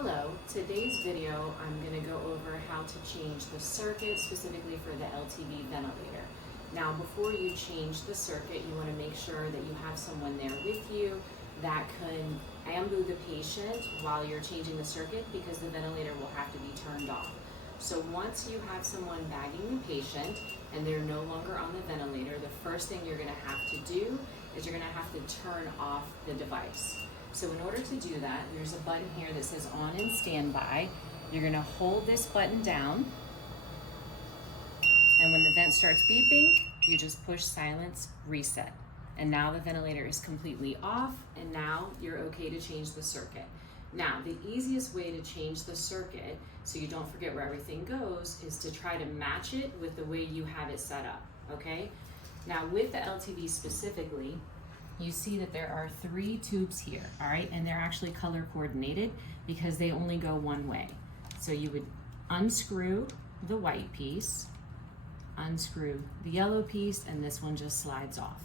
Hello, today's video I'm going to go over how to change the circuit specifically for the LTV ventilator. Now before you change the circuit, you want to make sure that you have someone there with you that can ambu the patient while you're changing the circuit, because the ventilator will have to be turned off. So once you have someone bagging the patient and they're no longer on the ventilator, the first thing you're going to have to do is you're going to have to turn off the device. So in order to do that, there's a button here that says on and standby. You're going to hold this button down, and when the vent starts beeping, you just push silence reset. And now the ventilator is completely off, and now you're okay to change the circuit. Now, the easiest way to change the circuit so you don't forget where everything goes is to try to match it with the way you have it set up, okay? Now with the LTV specifically, you see that there are 3 tubes here, all right? And they're actually color coordinated because they only go one way. So you would unscrew the white piece, unscrew the yellow piece, and this one just slides off.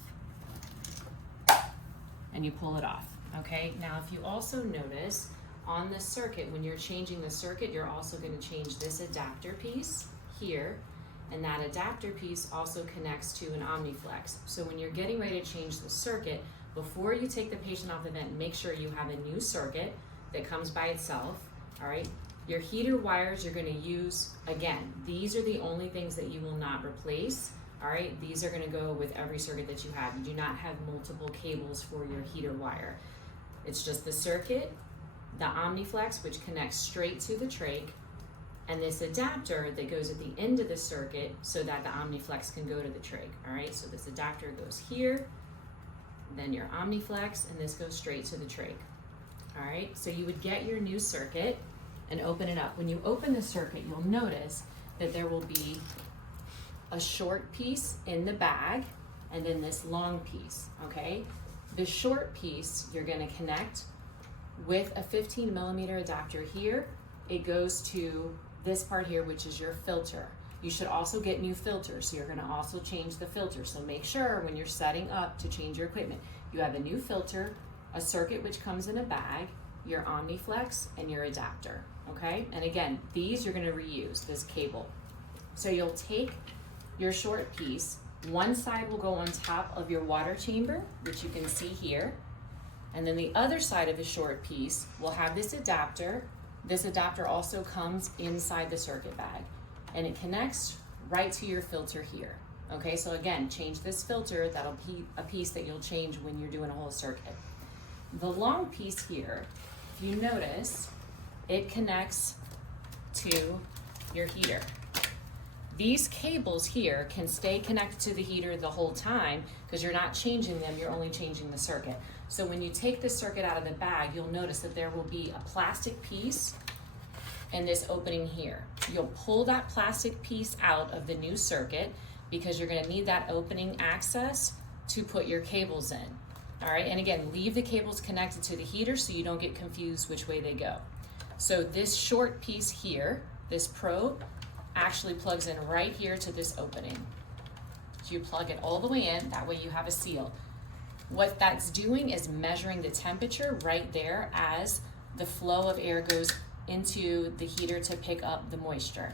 And you pull it off, okay? Now, if you also notice on the circuit, when you're changing the circuit, you're also gonna change this adapter piece here, and that adapter piece also connects to an OmniFlex. So when you're getting ready to change the circuit, before you take the patient off the vent, make sure you have a new circuit that comes by itself, all right? Your heater wires you're gonna use, again, these are the only things that you will not replace, all right? These are gonna go with every circuit that you have. You do not have multiple cables for your heater wire. It's just the circuit, the OmniFlex, which connects straight to the trach, and this adapter that goes at the end of the circuit so that the OmniFlex can go to the trach, all right? So this adapter goes here, then your OmniFlex, and this goes straight to the trach, all right? So you would get your new circuit and open it up. When you open the circuit, you'll notice that there will be a short piece in the bag and then this long piece, okay? The short piece you're gonna connect with a 15 millimeter adapter here. It goes to this part here, which is your filter. You should also get new filters, so you're gonna also change the filter. So make sure when you're setting up to change your equipment, you have a new filter, a circuit which comes in a bag, your OmniFlex, and your adapter, okay? And again, these you're gonna reuse, this cable. So you'll take your short piece, one side will go on top of your water chamber, which you can see here, and then the other side of the short piece will have this adapter. This adapter also comes inside the circuit bag, and it connects right to your filter here. Okay, so again, change this filter. That'll be a piece that you'll change when you're doing a whole circuit. The long piece here, if you notice, it connects to your heater. These cables here can stay connected to the heater the whole time because you're not changing them, you're only changing the circuit. So when you take the circuit out of the bag, you'll notice that there will be a plastic piece in this opening here. You'll pull that plastic piece out of the new circuit because you're gonna need that opening access to put your cables in. All right, and again, leave the cables connected to the heater so you don't get confused which way they go. So this short piece here, this probe, actually plugs in right here to this opening. So you plug it all the way in, that way you have a seal. What that's doing is measuring the temperature right there as the flow of air goes into the heater to pick up the moisture.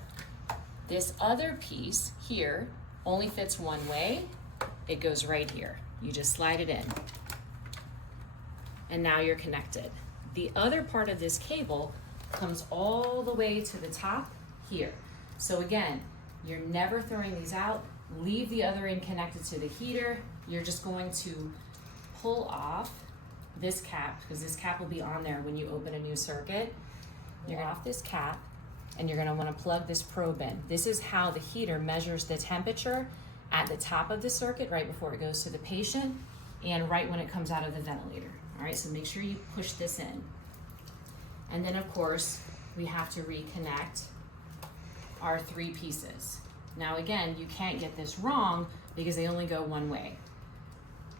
This other piece here only fits one way. It goes right here. You just slide it in. And now you're connected. The other part of this cable comes all the way to the top here. So again, you're never throwing these out. Leave the other end connected to the heater. You're just going to pull off this cap, because this cap will be on there when you open a new circuit. You're off this cap, and you're gonna wanna plug this probe in. This is how the heater measures the temperature at the top of the circuit right before it goes to the patient and right when it comes out of the ventilator. All right, so make sure you push this in. And then of course, we have to reconnect our 3 pieces. Now again, you can't get this wrong because they only go one way.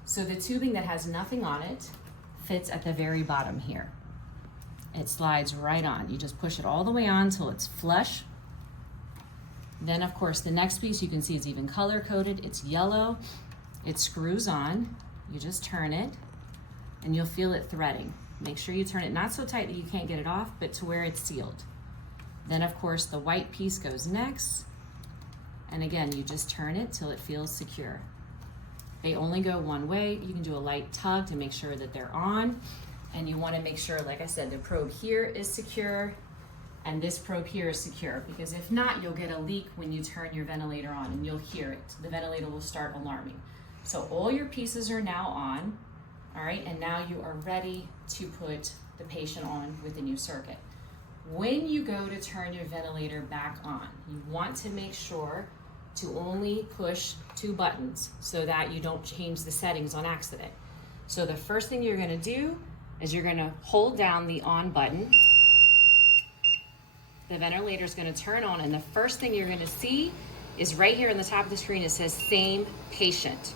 So the tubing that has nothing on it fits at the very bottom here. It slides right on. You just push it all the way on until it's flush. Then of course the next piece you can see is even color coded. It's yellow. It screws on. You just turn it and you'll feel it threading. Make sure you turn it not so tight that you can't get it off, but to where it's sealed. Then of course the white piece goes next. And again, you just turn it till it feels secure. They only go one way. You can do a light tug to make sure that they're on. And you want to make sure, like I said, the probe here is secure and this probe here is secure, because if not, you'll get a leak when you turn your ventilator on and you'll hear it. The ventilator will start alarming. So all your pieces are now on, all right, and now you are ready to put the patient on with the new circuit. When you go to turn your ventilator back on, you want to make sure to only push 2 buttons so that you don't change the settings on accident. So the first thing you're gonna do is you're gonna hold down the on button. The ventilator is gonna turn on, and the first thing you're gonna see is right here on the top of the screen, it says same patient.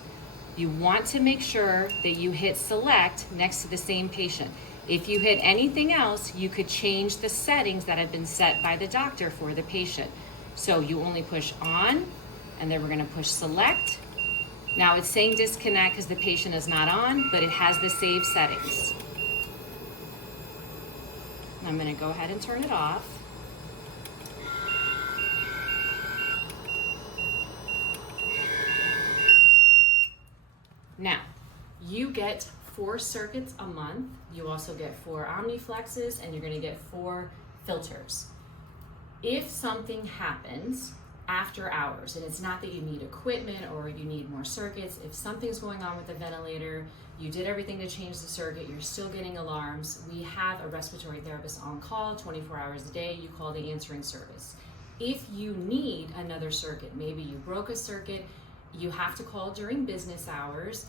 You want to make sure that you hit select next to the same patient. If you hit anything else, you could change the settings that have been set by the doctor for the patient. So you only push on, and then we're gonna push select. Now it's saying disconnect because the patient is not on, but it has the save settings. I'm gonna go ahead and turn it off. Now, you get 4 circuits a month. You also get 4 OmniFlexes, and you're gonna get 4 filters. If something happens after hours, and it's not that you need equipment or you need more circuits, if something's going on with the ventilator, you did everything to change the circuit, you're still getting alarms, we have a respiratory therapist on call 24 hours a day. You call the answering service. If you need another circuit, maybe you broke a circuit, you have to call during business hours,